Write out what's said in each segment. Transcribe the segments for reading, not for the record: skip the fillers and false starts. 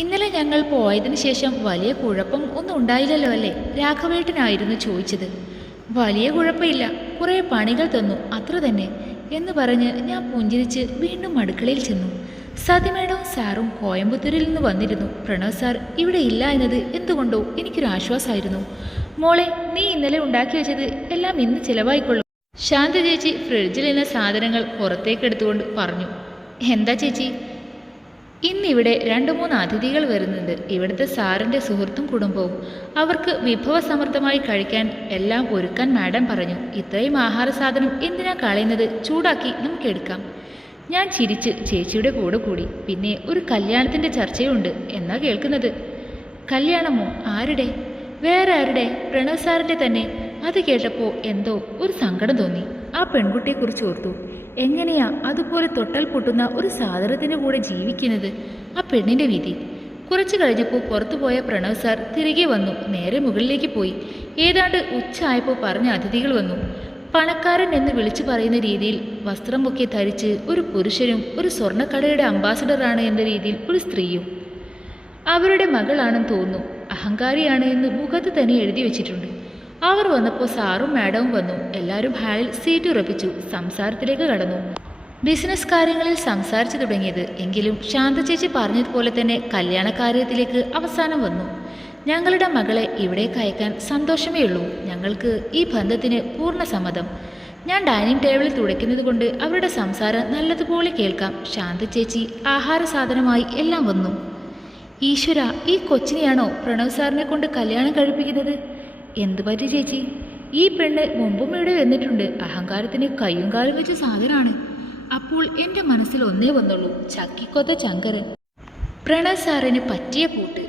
ഇന്നലെ ഞങ്ങൾ പോയതിനു ശേഷം വലിയ കുഴപ്പം ഒന്നും ഉണ്ടായില്ലല്ലോ അല്ലേ? രാഘവേട്ടനായിരുന്നു ചോദിച്ചത്. വലിയ കുഴപ്പമില്ല, കുറേ പണികൾ തന്നു, അത്ര തന്നെ എന്ന് പറഞ്ഞ് ഞാൻ പുഞ്ചിരിച്ച് വീണ്ടും അടുക്കളയിൽ ചെന്നു. സതിമേടവും സാറും കോയമ്പത്തൂരിൽ നിന്ന് വന്നിരുന്നു. പ്രണവ് സാർ ഇവിടെ ഇല്ല എന്നത് എന്തുകൊണ്ടോ എനിക്കൊരു ആശ്വാസമായിരുന്നു. മോളെ, നീ ഇന്നലെ ഉണ്ടാക്കി വെച്ചത് എല്ലാം ഇന്ന് ചിലവായിക്കൊള്ളും. ശാന്ത ചേച്ചി ഫ്രിഡ്ജിൽ നിന്ന് സാധനങ്ങൾ പുറത്തേക്കെടുത്തുകൊണ്ട് പറഞ്ഞു. എന്താ ചേച്ചി? ഇന്നിവിടെ 2-3 അതിഥികൾ വരുന്നുണ്ട്. ഇവിടുത്തെ സാറിൻ്റെ സുഹൃത്തും കുടുംബവും. അവർക്ക് വിഭവസമൃദ്ധമായി കഴിക്കാൻ എല്ലാം ഒരുക്കാൻ മാഡം പറഞ്ഞു. ഇത്രയും ആഹാര സാധനം എന്തിനാ കളയുന്നത്? ചൂടാക്കി നമുക്ക് എടുക്കാം. ഞാൻ ചിരിച്ച് ചേച്ചിയുടെ കൂടെ കൂടി. പിന്നെ ഒരു കല്യാണത്തിൻ്റെ ചർച്ചയുണ്ട് എന്നാ കേൾക്കുന്നത്. കല്യാണമോ? ആരുടെ? വേറെ ആരുടെ? പ്രണവ് സാറിൻ്റെ തന്നെ. അത് കേട്ടപ്പോൾ എന്തോ ഒരു സങ്കടം തോന്നി. ആ പെൺകുട്ടിയെക്കുറിച്ച് ഓർത്തു. എങ്ങനെയാ അതുപോലെ തൊട്ടാൽ പൊട്ടുന്ന ഒരു സാധനത്തിൻ്റെ കൂടെ ജീവിക്കുന്നത്? ആ പെണ്ണിൻ്റെ വിധി. കുറച്ചു കഴിഞ്ഞപ്പോൾ പുറത്തുപോയ പ്രണവ് സാർ തിരികെ വന്നു. നേരെ മുകളിലേക്ക് പോയി. ഏതാണ്ട് ഉച്ച ആയപ്പോൾ പറഞ്ഞ അതിഥികൾ വന്നു. പണക്കാരൻ എന്ന് വിളിച്ചു പറയുന്ന രീതിയിൽ വസ്ത്രമൊക്കെ ധരിച്ച് ഒരു പുരുഷനും ഒരു സ്വർണ്ണക്കടയുടെ അംബാസഡറാണ് എന്ന രീതിയിൽ ഒരു സ്ത്രീയും. അവരുടെ മകളാണെന്ന് തോന്നുന്നു. അഹങ്കാരിയാണ് എന്ന് മുഖത്ത് തന്നെ എഴുതി വെച്ചിട്ടുണ്ട്. അവർ വന്നപ്പോൾ സാറും മാഡവും വന്നു. എല്ലാവരും ഹാളിൽ സീറ്റ് ഉറപ്പിച്ചു. സംസാരത്തിലേക്ക് കടന്നു. ബിസിനസ് കാര്യങ്ങളിൽ സംസാരിച്ചു തുടങ്ങിയത്. എങ്കിലും ശാന്ത ചേച്ചി പറഞ്ഞതുപോലെ തന്നെ കല്യാണകാര്യത്തിലേക്ക് അവസാനം വന്നു. ഞങ്ങളുടെ മകളെ ഇവിടേക്ക് അയക്കാൻ സന്തോഷമേ ഉള്ളൂ. ഞങ്ങൾക്ക് ഈ ബന്ധത്തിന് പൂർണ്ണ സമ്മതം. ഞാൻ ഡൈനിങ് ടേബിളിൽ തുടയ്ക്കുന്നത് കൊണ്ട് അവരുടെ സംസാരം നല്ലതുപോലെ കേൾക്കാം. ശാന്ത ചേച്ചി ആഹാര സാധനമായി എല്ലാം വന്നു. ഈശ്വര, ഈ കൊച്ചിനെയാണോ പ്രണവ് സാറിനെ കൊണ്ട് കല്യാണം കഴിപ്പിക്കുന്നത്? എന്തു പറ്റി ചേച്ചി? ഈ പെണ്ണ് മുമ്പും ഇവിടെ വന്നിട്ടുണ്ട്. അഹങ്കാരത്തിന് കയ്യും കാലും വെച്ച സാധനമാണ്. അപ്പോൾ എൻ്റെ മനസ്സിൽ ഒന്നേ വന്നുള്ളൂ, ചക്കിക്കൊത്ത ചങ്കരൻ. പ്രണവ് സാറിന് പറ്റിയ കൂട്ട്.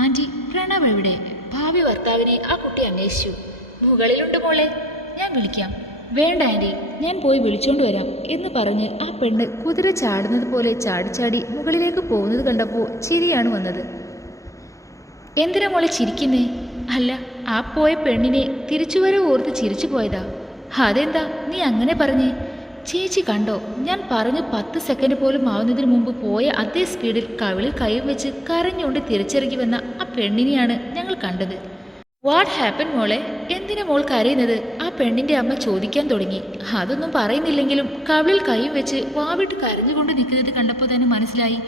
ആൻറ്റി, പ്രണവ് എവിടെ? ഭാവി ഭർത്താവിനെ ആ കുട്ടി അന്വേഷിച്ചു. മുകളിലുണ്ട് മോളെ, ഞാൻ വിളിക്കാം. വേണ്ട ആൻറ്റി, ഞാൻ പോയി വിളിച്ചോണ്ട് വരാം എന്ന് പറഞ്ഞ് ആ പെണ്ണ് കുതിര ചാടുന്നത് പോലെ ചാടി മുകളിലേക്ക് പോകുന്നത് കണ്ടപ്പോൾ ചിരിയാണ് വന്നത്. എന്തിനാ മോളെ ചിരിക്കുന്നേ? അല്ല, ആ പോയ പെണ്ണിനെ തിരിച്ചുവരവ് ഓർത്ത് ചിരിച്ചു പോയതാ. അതെന്താ നീ അങ്ങനെ പറഞ്ഞേ? ചേച്ചി കണ്ടോ, ഞാൻ പറഞ്ഞു 10 സെക്കൻഡ് പോലും ആവുന്നതിന് മുമ്പ് പോയ അതേ സ്പീഡിൽ കവിളിൽ കൈയും വെച്ച് കരഞ്ഞുകൊണ്ട് തിരിച്ചിറങ്ങി വന്ന ആ പെണ്ണിനെയാണ് ഞങ്ങൾ കണ്ടത്. വാട്ട് ഹാപ്പൻ മോളെ? എന്തിനാ മോൾ കരയുന്നത്? ആ പെണ്ണിൻ്റെ അമ്മ ചോദിക്കാൻ തുടങ്ങി. അതൊന്നും പറയുന്നില്ലെങ്കിലും കവിളിൽ കൈയും വെച്ച് വാവിട്ട് കരഞ്ഞുകൊണ്ട് നിൽക്കുന്നത് കണ്ടപ്പോൾ തന്നെ മനസ്സിലായി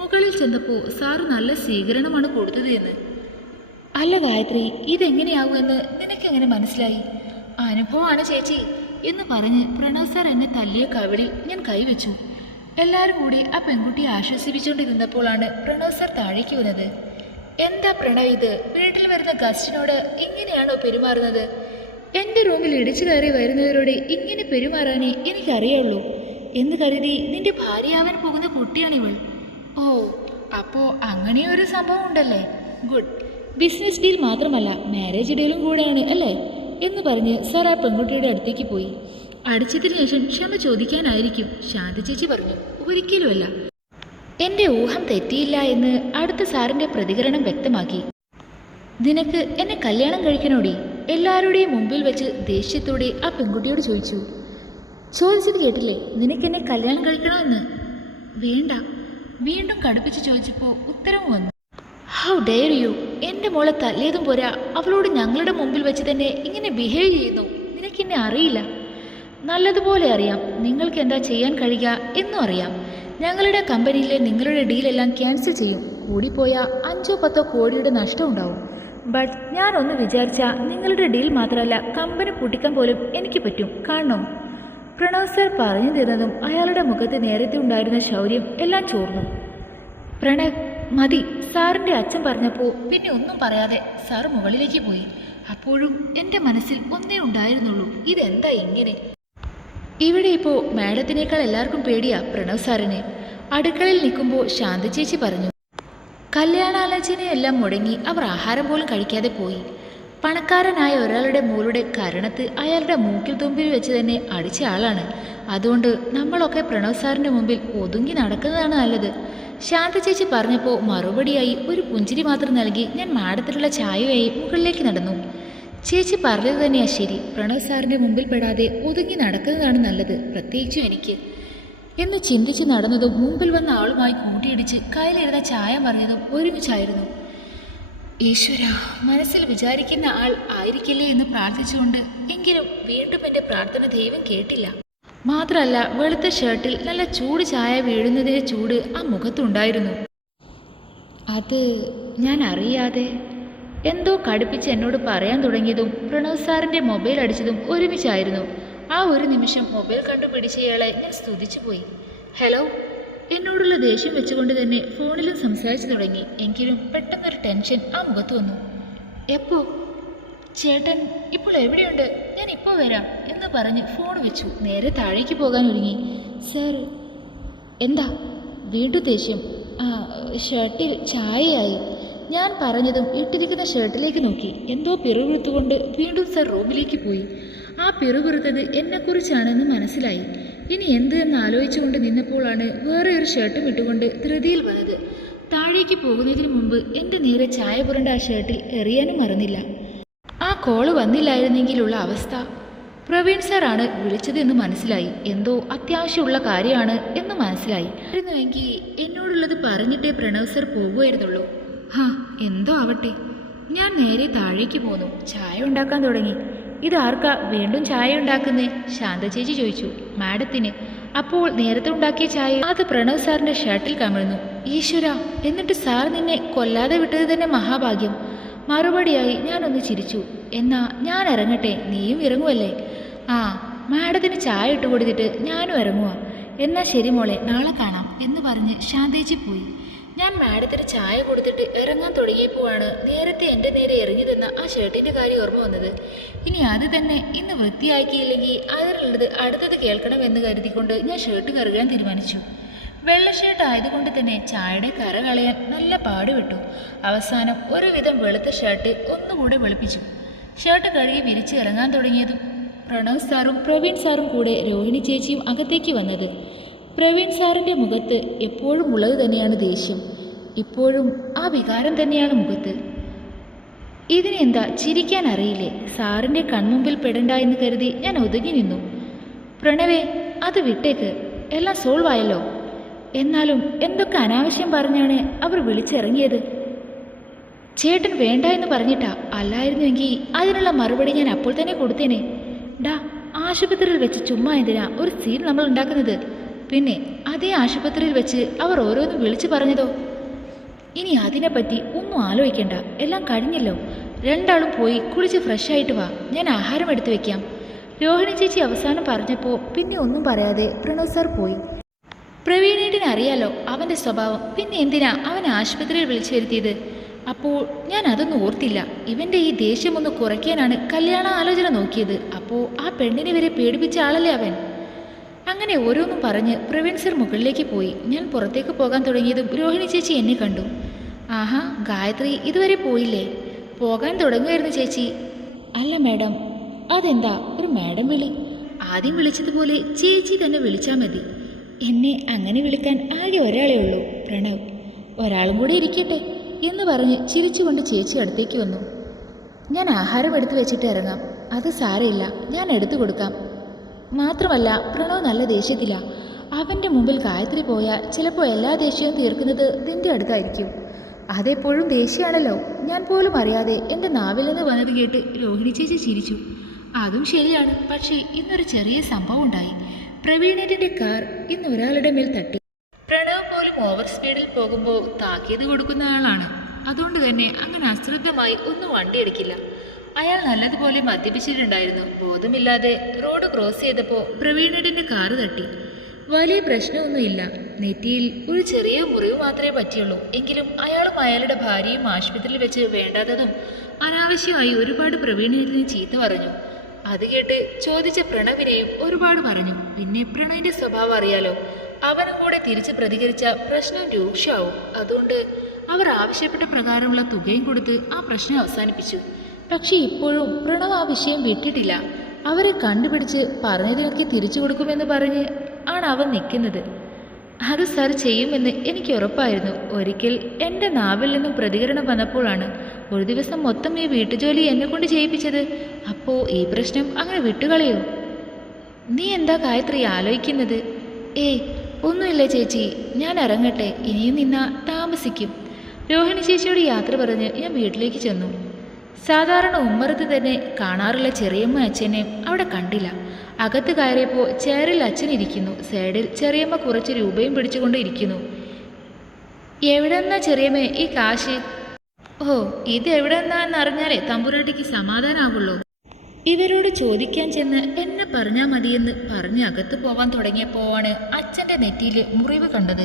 മുകളിൽ ചെന്നപ്പോൾ സാറ് നല്ല സ്വീകരണമാണ് കൊടുത്തത് എന്ന്. അല്ല ഗായത്രി, ഇതെങ്ങനെയാവുമെന്ന് നിനക്കെങ്ങനെ മനസ്സിലായി? അനുഭവമാണ് ചേച്ചി എന്ന് പറഞ്ഞ് പ്രണവ് സാർ എന്നെ തല്ലിയ കവിളിൽ ഞാൻ കൈവച്ചു. എല്ലാവരും കൂടി ആ പെൺകുട്ടിയെ ആശ്വസിപ്പിച്ചുകൊണ്ട് നിന്നപ്പോഴാണ് പ്രണവ് സാർ താഴേക്ക് വന്നത്. എന്താ പ്രണവ് ഇത്? വീട്ടിൽ വരുന്ന ഗസ്റ്റിനോട് ഇങ്ങനെയാണോ പെരുമാറുന്നത്? എൻ്റെ റൂമിൽ ഇടിച്ചു കയറി വരുന്നവരോട് ഇങ്ങനെ പെരുമാറാനേ എനിക്കറിയുള്ളൂ എന്ന് കരുതി നിന്റെ ഭാര്യയാവാൻ പോകുന്ന കുട്ടിയാണിവൾ. ഓ, അപ്പോൾ അങ്ങനെയൊരു സംഭവം ഉണ്ടല്ലേ? ഗുഡ്. ബിസിനസ് ഡീൽ മാത്രമല്ല, മാരേജ് ഡീലും കൂടെയാണ് അല്ലേ എന്ന് പറഞ്ഞ് സാർ ആ പെൺകുട്ടിയുടെ അടുത്തേക്ക് പോയി. അടിച്ചതിന് ശേഷം ക്ഷമ ചോദിക്കാനായിരിക്കും, ശാന്ത ചേച്ചി പറഞ്ഞു. ഒരിക്കലുമല്ല. എൻ്റെ ഊഹം തെറ്റിയില്ല എന്ന് അടുത്ത സാറിൻ്റെ പ്രതികരണം വ്യക്തമാക്കി. നിനക്ക് എന്നെ കല്യാണം കഴിക്കണോടി? എല്ലാവരുടെയും മുമ്പിൽ വെച്ച് ദേഷ്യത്തോടെ ആ പെൺകുട്ടിയോട് ചോദിച്ചു. ചോദിച്ചത് കേട്ടില്ലേ? നിനക്കെന്നെ കല്യാണം കഴിക്കണോ എന്ന്? വേണ്ട. വീണ്ടും കടുപ്പിച്ച് ചോദിച്ചപ്പോൾ ഉത്തരവും വന്നു. How dare you! എൻ്റെ മോളെ തല്ലിയതും പോരാ, അവളോട് ഞങ്ങളുടെ മുമ്പിൽ വെച്ച് തന്നെ ഇങ്ങനെ ബിഹേവ് ചെയ്യുന്നു. നിനക്കെന്നെ അറിയില്ല. നല്ലതുപോലെ അറിയാം. നിങ്ങൾക്ക് എന്താ ചെയ്യാൻ കഴിയുക എന്നും അറിയാം. ഞങ്ങളുടെ കമ്പനിയിലെ നിങ്ങളുടെ ഡീലെല്ലാം ക്യാൻസൽ ചെയ്യും. കൂടിപ്പോയാൽ 5-10 കോടിയുടെ നഷ്ടം ഉണ്ടാവും. ബട്ട് ഞാനൊന്ന് വിചാരിച്ചാൽ നിങ്ങളുടെ ഡീൽ മാത്രമല്ല, കമ്പനി പൂട്ടിക്കാൻ പോലും എനിക്ക് പറ്റും. കാണണോ? പ്രണവ് സാർ പറഞ്ഞു തരുന്നതും അയാളുടെ മുഖത്ത് നേരത്തെ ഉണ്ടായിരുന്ന ശൗര്യം എല്ലാം ചോർന്നു. പ്രണവ്, മതി. സാറിൻ്റെ അച്ഛൻ പറഞ്ഞപ്പോൾ പിന്നെ ഒന്നും പറയാതെ സാർ മുകളിലേക്ക് പോയി. അപ്പോഴും എൻ്റെ മനസ്സിൽ ഒന്നേ ഉണ്ടായിരുന്നുള്ളൂ, ഇതെന്താ ഇങ്ങനെ? ഇവിടെ ഇപ്പോൾ മാഡത്തിനേക്കാൾ എല്ലാവർക്കും പേടിയാ പ്രണവ് സാറിനെ. അടുക്കളയിൽ നിൽക്കുമ്പോൾ ശാന്ത ചേച്ചി പറഞ്ഞു. കല്യാണാലോചനയെല്ലാം മുടങ്ങി അവർ ആഹാരം പോലും കഴിക്കാതെ പോയി. പണക്കാരനായ ഒരാളുടെ മോളുടെ കരണത്ത് അയാളുടെ മൂക്കിൽ തുമ്പിൽ വെച്ച് തന്നെ അടിച്ച ആളാണ്. അതുകൊണ്ട് നമ്മളൊക്കെ പ്രണവ് സാറിൻ്റെ മുമ്പിൽ ഒതുങ്ങി നടക്കുന്നതാണ് നല്ലത്. ശാന്ത ചേച്ചി പറഞ്ഞപ്പോൾ മറുപടിയായി ഒരു പുഞ്ചിരി മാത്രം നൽകി ഞാൻ മാഡത്തിലുള്ള ചായയായി മുകളിലേക്ക് നടന്നു. ചേച്ചി പറഞ്ഞത് തന്നെയാ ശരി. പ്രണവ് സാറിൻ്റെ മുമ്പിൽ പെടാതെ ഒതുങ്ങി നടക്കുന്നതാണ് നല്ലത്, പ്രത്യേകിച്ചും എനിക്ക്. എന്ന് ചിന്തിച്ച് നടന്നതും മുമ്പിൽ വന്ന ആളുമായി കൂട്ടിയിടിച്ച് കയ്യിലിരുന്ന ചായ പറഞ്ഞതും ഒരുമിച്ചായിരുന്നു. ഈശ്വര, മനസ്സിൽ വിചാരിക്കുന്ന ആൾ ആയിരിക്കില്ലേ എന്ന് പ്രാർത്ഥിച്ചുകൊണ്ട് എങ്കിലും വീണ്ടും എൻ്റെ പ്രാർത്ഥന ദൈവം കേട്ടില്ല. മാത്രമല്ല, വെളുത്ത ഷർട്ടിൽ നല്ല ചൂട് ചായ വീഴുന്നതിൻ്റെ ചൂട് ആ മുഖത്തുണ്ടായിരുന്നു. അത് ഞാൻ അറിയാതെ എന്തോ കടുപ്പിച്ച് എന്നോട് പറയാൻ തുടങ്ങിയതും പ്രണവ് സാറിൻ്റെ മൊബൈൽ അടിച്ചതും ഒരുമിച്ചായിരുന്നു. ആ ഒരു നിമിഷം മൊബൈൽ കണ്ടുപിടിച്ചയാളെ ഞാൻ സ്തുതിച്ചു പോയി. ഹലോ, എന്നോടുള്ള ദേഷ്യം വെച്ചുകൊണ്ട് തന്നെ ഫോണിലും സംസാരിച്ചു തുടങ്ങി. എങ്കിലും പെട്ടെന്നൊരു ടെൻഷൻ ആ മുഖത്ത് വന്നു. എപ്പോ? ചേട്ടൻ ഇപ്പോൾ എവിടെയുണ്ട്? ഞാൻ ഇപ്പോൾ വരാം എന്ന് പറഞ്ഞ് ഫോൺ വെച്ചു നേരെ താഴേക്ക് പോകാൻ ഒരുങ്ങി. സർ. എന്താ? വീണ്ടും ദേഷ്യം. ഷർട്ടിൽ ചായയായി. ഞാൻ പറഞ്ഞതും ഇട്ടിരിക്കുന്ന ഷർട്ടിലേക്ക് നോക്കി. എന്തോ പിറുപിറുത്തുകൊണ്ട് വീണ്ടും സർ റൂമിലേക്ക് പോയി. ആ പിറുപിറുത്തത് എന്നെക്കുറിച്ചാണെന്ന് മനസ്സിലായി. ഇനി എന്ത് എന്ന് ആലോചിച്ചുകൊണ്ട് നിന്നപ്പോഴാണ് വേറെ ഒരു ഷർട്ടും ഇട്ടുകൊണ്ട് ധൃതിയിൽ വന്നത്. താഴേക്ക് പോകുന്നതിന് മുമ്പ് എൻ്റെ നേരെ ചായ പുരണ്ട ആ ഷർട്ടിൽ എറിയാനും മറന്നില്ല. ആ കോള് വന്നില്ലായിരുന്നെങ്കിലുള്ള അവസ്ഥ. പ്രവീൺ സാറാണ് വിളിച്ചത് എന്ന് മനസ്സിലായി. എന്തോ അത്യാവശ്യമുള്ള കാര്യമാണ് എന്ന് മനസ്സിലായി. ആയിരുന്നുവെങ്കിൽ എന്നോടുള്ളത് പറഞ്ഞിട്ടേ പ്രണവ് സർ പോകുമായിരുന്നുള്ളൂ. എന്തോ ആവട്ടെ. ഞാൻ നേരെ താഴേക്ക് പോന്നു. ചായ ഉണ്ടാക്കാൻ തുടങ്ങി. ഇതാർക്കാ വീണ്ടും ചായ ഉണ്ടാക്കുന്നേ? ശാന്ത ചേച്ചി ചോദിച്ചു. മാഡത്തിന്. അപ്പോൾ നേരത്തെ ഉണ്ടാക്കിയ ചായ അത് പ്രണവ് സാറിൻ്റെ ഷർട്ടിൽ കമിഴ്ന്നു. ഈശ്വര, എന്നിട്ട് സാർ നിന്നെ കൊല്ലാതെ വിട്ടത് തന്നെ മഹാഭാഗ്യം. മറുപടിയായി ഞാനൊന്ന് ചിരിച്ചു. എന്നാ ഞാൻ ഇറങ്ങട്ടെ, നീയും ഇറങ്ങുമല്ലേ? മാഡത്തിന് ചായ ഇട്ട് കൊടുത്തിട്ട് ഞാനും ഇറങ്ങുക. എന്നാ ശരി മോളെ, നാളെ കാണാം എന്ന് പറഞ്ഞ് ശാന്തേച്ചി പോയി. ഞാൻ മാഡത്തിന് ചായ കൊടുത്തിട്ട് ഇറങ്ങാൻ തുടങ്ങിയപ്പോഴാണ് നേരത്തെ എൻ്റെ നേരെ എറിഞ്ഞതെന്ന ആ ഷർട്ടിൻ്റെ കാര്യം ഓർമ്മ വന്നത്. ഇനി അത് തന്നെ ഇന്ന് വൃത്തിയാക്കിയില്ലെങ്കിൽ അതിനുള്ളത് അടുത്തത് കേൾക്കണമെന്ന് കരുതിക്കൊണ്ട് ഞാൻ ഷർട്ട് കറുകാൻ തീരുമാനിച്ചു. വെള്ള ഷർട്ട് ആയതുകൊണ്ട് തന്നെ ചായയുടെ കറ കളയാൻ നല്ല പാടുവിട്ടു. അവസാനം ഒരുവിധം വെളുത്ത ഷർട്ട് ഒന്നുകൂടെ വെളുപ്പിച്ചു. ഷർട്ട് കഴുകി വിരിച്ച് ഇറങ്ങാൻ തുടങ്ങിയതും പ്രണവ് സാറും പ്രവീൺ സാറും കൂടെ രോഹിണി ചേച്ചിയും അകത്തേക്ക് വന്നത്. പ്രവീൺ സാറിൻ്റെ മുഖത്ത് എപ്പോഴും ഉള്ളത് തന്നെയാണ് ദേഷ്യം. ഇപ്പോഴും ആ വികാരം തന്നെയാണ് മുഖത്ത്. ഇതിനെന്താ ചിരിക്കാൻ അറിയില്ലേ? സാറിൻ്റെ കൺമുമ്പിൽ പെടണ്ട എന്ന് കരുതി ഞാൻ ഒതുങ്ങി നിന്നു. പ്രണവേ, അത് വിട്ടേക്ക്, എല്ലാം സോൾവ് ആയല്ലോ. എന്നാലും എന്തൊക്കെ അനാവശ്യം പറഞ്ഞാണ് അവർ വിളിച്ചിറങ്ങിയത്. ചേട്ടൻ വേണ്ട എന്ന് പറഞ്ഞിട്ടാ. അല്ലായിരുന്നുവെങ്കിൽ അതിനുള്ള മറുപടി ഞാൻ അപ്പോൾ തന്നെ കൊടുത്തേനെ. ആശുപത്രിയിൽ വെച്ച് ചുമ്മാ എന്തിനാ ഒരു സീൻ നമ്മൾ ഉണ്ടാക്കുന്നത്? പിന്നെ അതേ ആശുപത്രിയിൽ വെച്ച് അവർ ഓരോന്നും വിളിച്ചു പറഞ്ഞതോ? ഇനി അതിനെപ്പറ്റി ഒന്നും ആലോചിക്കണ്ട, എല്ലാം കഴിഞ്ഞല്ലോ. രണ്ടാളും പോയി കുളിച്ച് ഫ്രഷായിട്ട് വാ, ഞാൻ ആഹാരം എടുത്തു വെക്കാം. രോഹിണി ചേച്ചി അവസാനം പറഞ്ഞപ്പോൾ പിന്നെ ഒന്നും പറയാതെ പ്രണവ് സാർ പോയി. പ്രവീണേട്ടിന് അറിയാലോ അവൻ്റെ സ്വഭാവം. പിന്നെ എന്തിനാ അവൻ ആശുപത്രിയിൽ വിളിച്ചു വരുത്തിയത്? അപ്പോൾ ഞാൻ അതൊന്നും ഓർത്തില്ല. ഇവൻ്റെ ഈ ദേഷ്യമൊന്ന് കുറയ്ക്കാനാണ് കല്യാണ ആലോചന നോക്കിയത്. അപ്പോൾ ആ പെണ്ണിനെ വരെ പേടിപ്പിച്ച ആളല്ലേ അവൻ. അങ്ങനെ ഓരോന്നും പറഞ്ഞ് പ്രവീൺ സർ മുകളിലേക്ക് പോയി. ഞാൻ പുറത്തേക്ക് പോകാൻ തുടങ്ങിയതും രോഹിണി ചേച്ചി എന്നെ കണ്ടു. ഗായത്രി ഇതുവരെ പോയില്ലേ? പോകാൻ തുടങ്ങുമായിരുന്നു ചേച്ചി. അല്ല മാഡം. അതെന്താ ഒരു മാഡം വിളി? ആദ്യം വിളിച്ചതുപോലെ ചേച്ചി തന്നെ വിളിച്ചാൽ മതി. എന്നെ അങ്ങനെ വിളിക്കാൻ ആകെ ഒരാളേ ഉള്ളൂ, പ്രണവ്. ഒരാളും കൂടി ഇരിക്കട്ടെ എന്ന് പറഞ്ഞ് ചിരിച്ചുകൊണ്ട് ചേച്ചി അടുത്തേക്ക് വന്നു. ഞാൻ ആഹാരം എടുത്തു വെച്ചിട്ട് ഇറങ്ങാം. അത് സാരമില്ല, ഞാൻ എടുത്തു കൊടുക്കാം. മാത്രമല്ല പ്രണവ് നല്ല ദേഷ്യത്തില്ല. അവൻ്റെ മുമ്പിൽ ഗായത്രി പോയാൽ ചിലപ്പോൾ എല്ലാ ദേഷ്യവും തീർക്കുന്നത് നിൻ്റെ അടുത്തായിരിക്കും. അതെപ്പോഴും ദേഷ്യമാണല്ലോ. ഞാൻ പോലും അറിയാതെ എൻ്റെ നാവിൽ നിന്ന് വന്നത് കേട്ട് രോഹിണി ചേച്ചി ചിരിച്ചു. അതും ശരിയാണ്. പക്ഷേ ഇന്നൊരു ചെറിയ സംഭവം ഉണ്ടായി. പ്രവീണേറ്റിൻ്റെ കാർ ഇന്ന് ഒരാളുടെ മേൽ തട്ടി. പ്രണവ് പോലും ഓവർ സ്പീഡിൽ പോകുമ്പോൾ താക്കീത് കൊടുക്കുന്ന ആളാണ്. അതുകൊണ്ട് തന്നെ അങ്ങനെ അശ്രദ്ധമായി ഒന്നും വണ്ടി എടുക്കില്ല. അയാൾ നല്ലതുപോലെ മദ്യപിച്ചിട്ടുണ്ടായിരുന്നു. ബോധമില്ലാതെ റോഡ് ക്രോസ് ചെയ്തപ്പോൾ പ്രവീണേറ്റിൻ്റെ കാറ് തട്ടി. വലിയ പ്രശ്നമൊന്നുമില്ല. നെറ്റിയിൽ ഒരു ചെറിയ മുറിവ് മാത്രമേ പറ്റിയുള്ളൂ. എങ്കിലും അയാളും അയാളുടെ ഭാര്യയും ആശുപത്രിയിൽ വെച്ച് വേണ്ടാത്തതും അനാവശ്യമായി ഒരുപാട് പ്രവീണേറ്റിനെ ചീത്ത പറഞ്ഞു. അത് കേട്ട് ചോദിച്ച പ്രണവിനെയും ഒരുപാട് പറഞ്ഞു. പിന്നെ പ്രണവിൻ്റെ സ്വഭാവം അറിയാലോ. അവനും കൂടെ തിരിച്ച് പ്രതികരിച്ച പ്രശ്നം രൂക്ഷമാവും. അതുകൊണ്ട് അവർ ആവശ്യപ്പെട്ട പ്രകാരമുള്ള തുകയും കൊടുത്ത് ആ പ്രശ്നം അവസാനിപ്പിച്ചു. പക്ഷെ ഇപ്പോഴും പ്രണവ് ആ വിഷയം വിട്ടിട്ടില്ല. അവരെ കണ്ടുപിടിച്ച് പറഞ്ഞതിനൊക്കെ തിരിച്ചു കൊടുക്കുമെന്ന് പറഞ്ഞ് ആണ് അവൻ നിൽക്കുന്നത്. അത് സർ ചെയ്യുമെന്ന് എനിക്ക് ഉറപ്പായിരുന്നു. ഒരിക്കൽ എൻ്റെ നാവിൽ നിന്നും പ്രതികരണം വന്നപ്പോഴാണ് ഒരു ദിവസം മൊത്തം ഈ വീട്ടുജോലി എന്നെ കൊണ്ട് ചെയ്യിപ്പിച്ചത്. അപ്പോൾ ഈ പ്രശ്നം അങ്ങനെ വിട്ടുകളയോ? നീ എന്താ ഗായത്രി ആലോചിക്കുന്നത്? ഒന്നുമില്ല ചേച്ചി, ഞാൻ ഇറങ്ങട്ടെ, ഇനിയും നിന്നാ താമസിക്കും. രോഹിണി ചേച്ചിയോട് യാത്ര പറഞ്ഞ് ഞാൻ വീട്ടിലേക്ക് ചെന്നു. സാധാരണ ഉമ്മറത്ത് തന്നെ കാണാറുള്ള ചെറിയമ്മ അച്ഛനെയും അവിടെ കണ്ടില്ല. അകത്ത് കയറിയപ്പോൾ ചെയറിൽ അച്ഛൻ ഇരിക്കുന്നു. സൈഡിൽ ചെറിയമ്മ കുറച്ച് രൂപയും പിടിച്ചുകൊണ്ട് ഇരിക്കുന്നു. എവിടെന്നാ ചെറിയമ്മ ഈ കാശ്? ഓ, ഇത് എവിടെന്നാന്നറിഞ്ഞാലേ തമ്പുരാട്ടിക്ക് സമാധാനാവുള്ളൂ. ഇവരോട് ചോദിക്കാൻ ചെന്ന് എന്നെ പറഞ്ഞാൽ മതിയെന്ന് പറഞ്ഞ് അകത്ത് പോവാൻ തുടങ്ങിയപ്പോഴാണ് അച്ഛൻ്റെ നെറ്റിയിൽ മുറിവ് കണ്ടത്.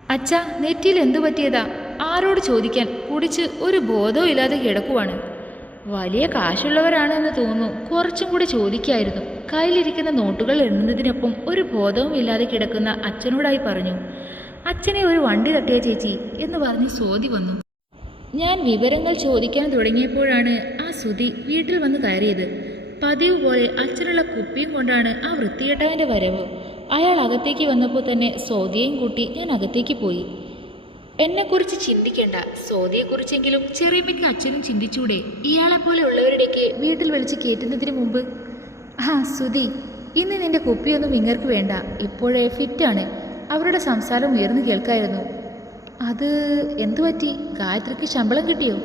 അച്ഛ, നെറ്റിയിൽ എന്തു പറ്റിയതാ? ആരോട് ചോദിക്കാൻ? കുടിച്ച് ഒരു ബോധവും ഇല്ലാതെ കിടക്കുവാണ്. വലിയ കാശുള്ളവരാണെന്ന് തോന്നുന്നു. കുറച്ചും കൂടി ചോദിക്കായിരുന്നു. കയ്യിലിരിക്കുന്ന നോട്ടുകൾ എണ്ണുന്നതിനൊപ്പം ഒരു ബോധവും ഇല്ലാതെ കിടക്കുന്ന അച്ഛനോടായി പറഞ്ഞു. അച്ഛനെ ഒരു വണ്ടി തട്ടിയ ചേച്ചി എന്ന് പറഞ്ഞ് സോതി വന്നു. ഞാൻ വിവരങ്ങൾ ചോദിക്കാൻ തുടങ്ങിയപ്പോഴാണ് ആ സുധി വീട്ടിൽ വന്ന് കയറിയത്. പതിവ് പോലെ അച്ഛനുള്ള കുപ്പിയും കൊണ്ടാണ് ആ വൃത്തികെട്ടവൻ്റെ വരവ്. അയാൾ അകത്തേക്ക് വന്നപ്പോൾ തന്നെ സോദിയെയും കൂട്ടി ഞാൻ അകത്തേക്ക് പോയി. എന്നെക്കുറിച്ച് ചിന്തിക്കേണ്ട, സോദിയെക്കുറിച്ചെങ്കിലും ചെറിയമ്മയ്ക്ക് അച്ഛനും ചിന്തിച്ചൂടെ? ഇയാളെപ്പോലെ ഉള്ളവരുടെയൊക്കെ വീട്ടിൽ വിളിച്ച് കയറ്റുന്നതിന് മുമ്പ്. ആ സുധി, ഇന്ന് നിന്റെ കുപ്പിയൊന്നും ഇങ്ങർക്ക് വേണ്ട. ഇപ്പോഴേ ഫിറ്റാണ്. അവരുടെ സംസാരം ഉയർന്നു കേൾക്കായിരുന്നു. അത് എന്തുപറ്റി? ഗായത്രിക്ക് ശമ്പളം കിട്ടിയോ?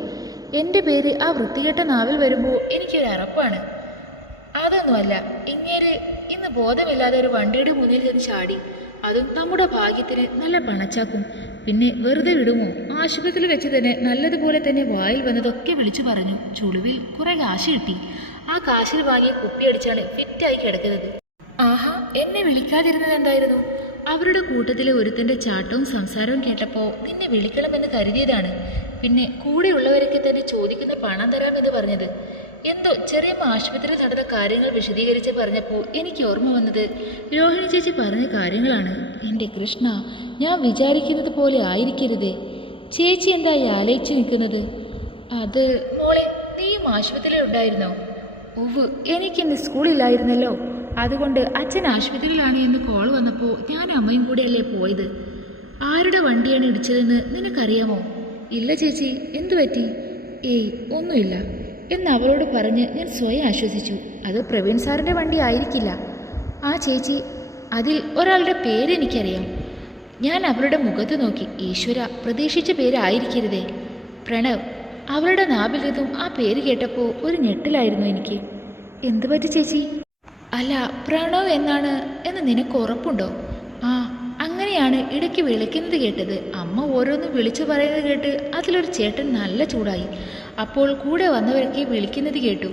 എൻ്റെ പേര് ആ വൃത്തികെട്ട നാവിൽ വരുമ്പോൾ എനിക്കൊരു അറപ്പാണ്. അതൊന്നുമല്ല, ഇങ്ങേര് ഇന്ന് ബോധമില്ലാതെ ഒരു വണ്ടിയുടെ മുന്നിൽ ചെന്ന് ചാടി. അതും നമ്മുടെ ഭാഗ്യത്തിന് നല്ല പണച്ചാക്കും. പിന്നെ വെറുതെ വിടുമോ? ആശുപത്രിയിൽ വെച്ച് തന്നെ നല്ലതുപോലെ തന്നെ വായിൽ വന്നതൊക്കെ വിളിച്ചു പറഞ്ഞു. ചുളിവിൽ കുറെ കാശ് കിട്ടി. ആ കാശിൽ വാങ്ങിയ കുപ്പിയടിച്ചാണ് ഫിറ്റായി കിടക്കുന്നത്. ആഹാ, എന്നെ വിളിക്കാതിരുന്നത് എന്തായിരുന്നു? അവരുടെ കൂട്ടത്തിലെ ഒരുത്തൻ്റെ ചാട്ടവും സംസാരവും കേട്ടപ്പോൾ നിന്നെ വിളിക്കണമെന്ന് കരുതിയതാണ്. പിന്നെ കൂടെയുള്ളവരൊക്കെ തന്നെ ചോദിക്കുന്ന പണം തരാമെന്ന് പറഞ്ഞത്. എന്തോ ചെറിയമ്മ ആശുപത്രിയിൽ നടന്ന കാര്യങ്ങൾ വിശദീകരിച്ച് പറഞ്ഞപ്പോൾ എനിക്ക് ഓർമ്മ വന്നത് രോഹിണി ചേച്ചി പറഞ്ഞ കാര്യങ്ങളാണ്. എൻ്റെ കൃഷ്ണ, ഞാൻ വിചാരിക്കുന്നത് പോലെ ആയിരിക്കരുതേ. ചേച്ചി എന്തായി ആലോചിച്ച് നിൽക്കുന്നത്? അത് മോളെ, നീയും ആശുപത്രിയിൽ ഉണ്ടായിരുന്നോ? ഉവ്, എനിക്കിന്ന് സ്കൂളില്ലായിരുന്നല്ലോ. അതുകൊണ്ട് അച്ഛൻ ആശുപത്രിയിലാണ് എന്ന് കോൾ വന്നപ്പോൾ ഞാൻ അമ്മയും കൂടെയല്ലേ പോയത്. ആരുടെ വണ്ടിയാണ് ഇടിച്ചതെന്ന് നിനക്കറിയാമോ? ഇല്ല ചേച്ചി, എന്തു പറ്റി? ഏയ് ഒന്നുമില്ല എന്ന് അവളോട് പറഞ്ഞ് ഞാൻ സ്വയം ആശ്വസിച്ചു. അത് പ്രവീൺ സാറിൻ്റെ വണ്ടി ആയിരിക്കില്ല. ആ ചേച്ചി, അതിൽ ഒരാളുടെ പേരെനിക്കറിയാം. ഞാൻ അവളുടെ മുഖത്ത് നോക്കി. ഈശ്വര, പ്രതീക്ഷിച്ച പേരായിരിക്കരുതേ. പ്രണവ്. അവളുടെ നാവിൽ നിന്നും ആ പേര് കേട്ടപ്പോൾ ഒരു ഞെട്ടലായിരുന്നു എനിക്ക്. എന്തു പറ്റി ചേച്ചി? അല്ല, പ്രണവ് എന്നാണ് എന്ന് നിനക്ക് ഉറപ്പുണ്ടോ? ആ, അങ്ങനെയാണ് ഇടയ്ക്ക് വിളിക്കുന്നത് കേട്ടത്. അമ്മ ഓരോന്നും വിളിച്ചു പറയുന്നത് കേട്ട് അതിലൊരു ചേട്ടൻ നല്ല ചൂടായി. അപ്പോൾ കൂടെ വന്നവരൊക്കെ വിളിക്കുന്നത് കേട്ടു.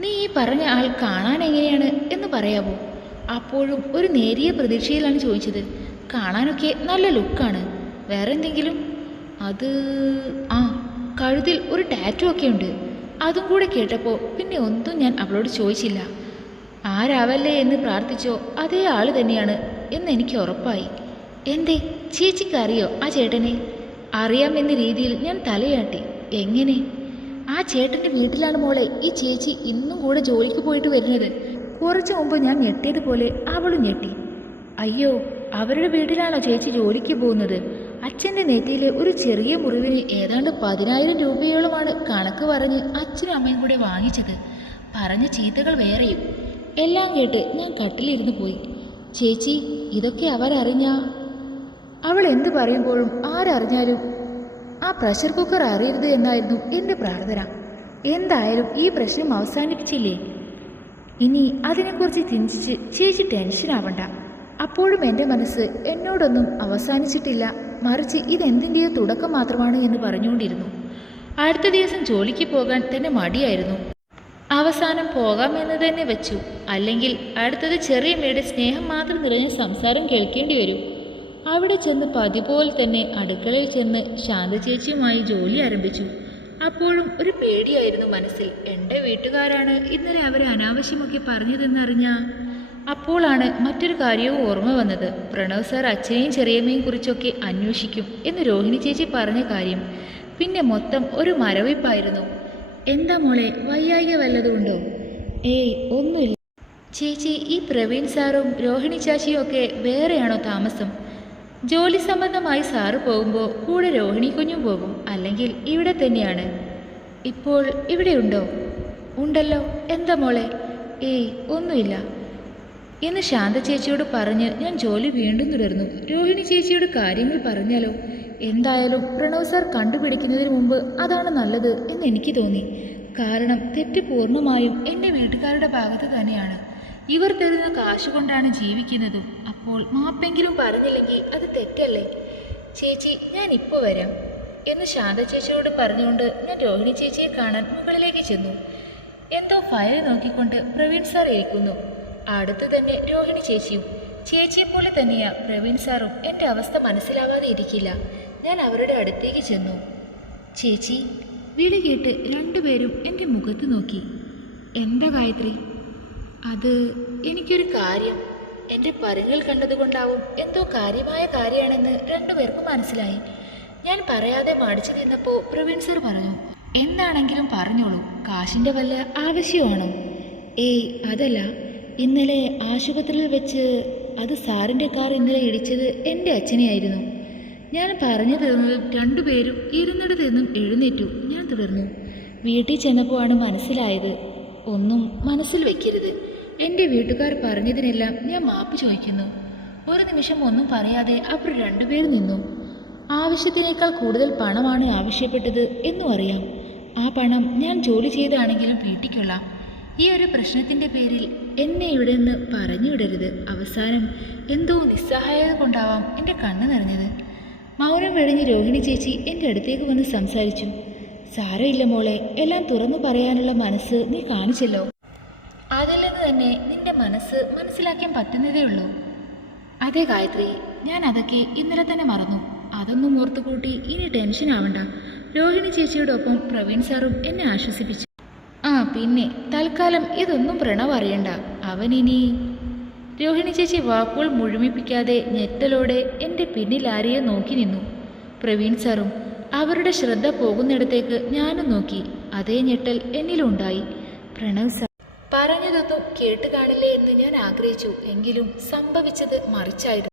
നീ ഈ പറഞ്ഞ ആൾ കാണാൻ എങ്ങനെയാണ് എന്ന് പറയാമോ? അപ്പോഴും ഒരു നേരിയ പ്രതീക്ഷയിലാണ് ചോദിച്ചത്. കാണാനൊക്കെ നല്ല ലുക്കാണ്. വേറെ എന്തെങ്കിലും? അത് ആ, കഴുത്തിൽ ഒരു ടാറ്റു ഒക്കെ ഉണ്ട്. അതും കൂടെ കേട്ടപ്പോൾ പിന്നെ ഒന്നും ഞാൻ അവളോട് ചോദിച്ചില്ല. ആരാവല്ലേ എന്ന് പ്രാർത്ഥിച്ചോ അതേ ആള് തന്നെയാണ് എന്ന് എനിക്ക് ഉറപ്പായി. എന്തേ, ചേച്ചിക്ക് അറിയോ ആ ചേട്ടനെ? അറിയാമെന്ന രീതിയിൽ ഞാൻ തലയാട്ടി. എങ്ങനെ? ആ ചേട്ടൻ്റെ വീട്ടിലാണ് മോളെ ഈ ചേച്ചി ഇന്നും കൂടെ ജോലിക്ക് പോയിട്ട് വരുന്നത്. കുറച്ചു മുമ്പ് ഞാൻ ഞെട്ടിയതുപോലെ അവളും ഞെട്ടി. അയ്യോ, അവരുടെ വീട്ടിലാണോ ചേച്ചി ജോലിക്ക് പോകുന്നത്? അച്ഛൻ്റെ നെറ്റിയിലെ ഒരു ചെറിയ മുറിവിന് ഏതാണ്ട് 10,000 രൂപയോളമാണ് കണക്ക് പറഞ്ഞ് അച്ഛനും അമ്മയും കൂടെ വാങ്ങിച്ചത്. പറഞ്ഞ ചീത്തകൾ വേറെയും. എല്ലാം കേട്ട് ഞാൻ കട്ടിലിരുന്ന് പോയി. ചേച്ചി, ഇതൊക്കെ അവരറിഞ്ഞാ? അവൾ എന്തു പറയുമ്പോഴും ആരറിഞ്ഞാലും ആ പ്രഷർ കുക്കർ അറിയരുത് എന്നായിരുന്നു എൻ്റെ പ്രാർത്ഥന. എന്തായാലും ഈ പ്രശ്നം അവസാനിപ്പിച്ചില്ലേ? ഇനി അതിനെക്കുറിച്ച് ചിന്തിച്ച് ചേച്ചി ടെൻഷൻ ആവണ്ട. അപ്പോഴും എൻ്റെ മനസ്സ് എന്നോടൊന്നും അവസാനിച്ചിട്ടില്ല, മറിച്ച് ഇതെന്തിൻ്റെയോ തുടക്കം മാത്രമാണ് എന്ന് പറഞ്ഞുകൊണ്ടിരുന്നു. അടുത്ത ദിവസം ജോലിക്ക് പോകാൻ തന്നെ മടിയായിരുന്നു. അവസാനം പോകാമെന്ന് തന്നെ വെച്ചു. അല്ലെങ്കിൽ അടുത്തത് ചെറിയമ്മയുടെ സ്നേഹം മാത്രം നിറഞ്ഞ സംസാരം കേൾക്കേണ്ടി വരും. അവിടെ ചെന്ന് പതിപോലെ തന്നെ അടുക്കളയിൽ ചെന്ന് ശാന്ത ചേച്ചിയുമായി ജോലി ആരംഭിച്ചു. അപ്പോഴും ഒരു പേടിയായിരുന്നു മനസ്സിൽ. എൻ്റെ വീട്ടുകാരാണ് ഇന്നലെ അവരെ അനാവശ്യമൊക്കെ പറഞ്ഞതെന്നറിഞ്ഞാ. അപ്പോഴാണ് മറ്റൊരു കാര്യവും ഓർമ്മ വന്നത്. പ്രണവ് സാർ അച്ഛനെയും ചെറിയമ്മയും കുറിച്ചൊക്കെ അന്വേഷിക്കും എന്ന് രോഹിണി ചേച്ചി പറഞ്ഞ കാര്യം. പിന്നെ മൊത്തം ഒരു മരവിപ്പായിരുന്നു. എന്താ മോളെ, വയ്യായിക വല്ലതുണ്ടോ? ഏയ് ഒന്നുമില്ല ചേച്ചി. ഈ പ്രവീൺ സാറും രോഹിണി ചാച്ചിയും ഒക്കെ വേറെയാണോ താമസം? ജോലി സംബന്ധമായി സാറ് പോകുമ്പോൾ കൂടെ രോഹിണി കുഞ്ഞും പോകും. അല്ലെങ്കിൽ ഇവിടെ തന്നെയാണ്. ഇപ്പോൾ ഇവിടെയുണ്ടോ? ഉണ്ടല്ലോ. എന്താ മോളെ? ഏയ് ഒന്നുമില്ല. എന്ന് ശാന്ത ചേച്ചിയോട് പറഞ്ഞ് ഞാൻ ജോലി വീണ്ടും തുടർന്നു. രോഹിണി ചേച്ചിയോട് കാര്യങ്ങൾ പറഞ്ഞാലോ? എന്തായാലും പ്രണവ് സാർ കണ്ടുപിടിക്കുന്നതിന് മുമ്പ് അതാണ് നല്ലത് എന്ന് എനിക്ക് തോന്നി. കാരണം തെറ്റ് പൂർണ്ണമായും എൻ്റെ വീട്ടുകാരുടെ ഭാഗത്ത് തന്നെയാണ്. ഇവർ തരുന്ന കാശ് കൊണ്ടാണ് ജീവിക്കുന്നതും. അപ്പോൾ മാപ്പെങ്കിലും പറഞ്ഞില്ലെങ്കിൽ അത് തെറ്റല്ലേ? ചേച്ചി, ഞാൻ ഇപ്പോൾ വരാം എന്ന് ശാന്ത ചേച്ചിയോട് പറഞ്ഞുകൊണ്ട് ഞാൻ രോഹിണി ചേച്ചിയെ കാണാൻ മുകളിലേക്ക് ചെന്നു. എന്തോ ഫയൽ നോക്കിക്കൊണ്ട് പ്രവീൺ സാർ ഇരിക്കുന്നു. അടുത്ത് തന്നെ രോഹിണി ചേച്ചിയും. ചേച്ചിയെപ്പോലെ തന്നെയാ പ്രവീൺ സാറും. എൻ്റെ അവസ്ഥ മനസ്സിലാവാതെ ഇരിക്കില്ല. ഞാൻ അവരുടെ അടുത്തേക്ക് ചെന്നു. ചേച്ചി, വിളി കേട്ട് രണ്ടുപേരും എൻ്റെ മുഖത്ത് നോക്കി. എന്താ ഗായത്രി? അത് എനിക്കൊരു കാര്യം. എൻ്റെ പരുങ്ങൾ കണ്ടതുകൊണ്ടാവും എന്തോ കാര്യമായ കാര്യമാണെന്ന് രണ്ടുപേർക്കും മനസ്സിലായി. ഞാൻ പറയാതെ മടിച്ചു നിന്നപ്പോൾ പ്രവീൺ സർ പറഞ്ഞു, എന്താണെങ്കിലും പറഞ്ഞോളൂ, കാശിൻ്റെ വല്ല ആവശ്യമാണോ? ഏയ് അതല്ല, ഇന്നലെ ആശുപത്രിയിൽ വെച്ച് അത് സാറിൻ്റെ കാർ ഇന്നലെ ഇടിച്ചത് എൻ്റെ അച്ഛനെയായിരുന്നു. ഞാൻ പറഞ്ഞു തീർന്നതും രണ്ടുപേരും ഇരുന്നിടത്ത് നിന്നും എഴുന്നേറ്റു. ഞാൻ തുടർന്നു. വീട്ടിൽ ചെന്നപ്പോൾ ആണ് മനസ്സിലായത്. ഒന്നും മനസ്സിൽ വെക്കരുത്. എൻ്റെ വീട്ടുകാർ പറഞ്ഞതിനെല്ലാം ഞാൻ മാപ്പ് ചോദിക്കുന്നു. ഒരു നിമിഷം ഒന്നും പറയാതെ അവർ രണ്ടുപേർ നിന്നു. ആവശ്യത്തിനേക്കാൾ കൂടുതൽ പണമാണ് ആവശ്യപ്പെട്ടത് എന്നും അറിയാം. ആ പണം ഞാൻ ജോലി ചെയ്താണെങ്കിലും വീട്ടിക്കൊള്ളാം. ഈ ഒരു പ്രശ്നത്തിൻ്റെ പേരിൽ എന്നെ ഇവിടെ നിന്ന് പറഞ്ഞു വിടരുത്. അവസാനം എന്തോ നിസ്സഹായത കൊണ്ടാവാം എൻ്റെ കണ്ണ് നിറഞ്ഞത്. മൗനം വെടിഞ്ഞ് രോഹിണി ചേച്ചി എൻ്റെ അടുത്തേക്ക് വന്ന് സംസാരിച്ചു. സാരമില്ല മോളെ, എല്ലാം തുറന്നു പറയാനുള്ള മനസ്സ് നീ കാണിച്ചല്ലോ. അതിൽ നിന്ന് തന്നെ നിന്റെ മനസ്സ് മനസ്സിലാക്കാൻ പറ്റുന്നതേ ഉള്ളൂ. അതെ ഗായത്രി, ഞാൻ അതൊക്കെ ഇന്നലെ തന്നെ മറന്നു. അതൊന്നും ഓർത്തു കൂട്ടി ഇനി ടെൻഷൻ ആവണ്ട. രോഹിണി ചേച്ചിയോടൊപ്പം പ്രവീൺ സാറും എന്നെ ആശ്വസിപ്പിച്ചു. ആ പിന്നെ തൽക്കാലം ഇതൊന്നും പ്രണവ് അറിയണ്ട. അവനിനി... രോഹിണി ചേച്ചി വാക്കുകൾ മുഴുമിപ്പിക്കാതെ ഞെട്ടലോടെ എൻ്റെ പിന്നിൽ ആരെയോ നോക്കി നിന്നു. പ്രവീൺ സാറും. അവരുടെ ശ്രദ്ധ പോകുന്നിടത്തേക്ക് ഞാനും നോക്കി. അതേ ഞെട്ടൽ എന്നിലുണ്ടായി. പ്രണവ് സാർ പറഞ്ഞതൊന്നും കേട്ട് കാണില്ലേ എന്ന് ഞാൻ ആഗ്രഹിച്ചു. എങ്കിലും സംഭവിച്ചത് മറിച്ചായിരുന്നു.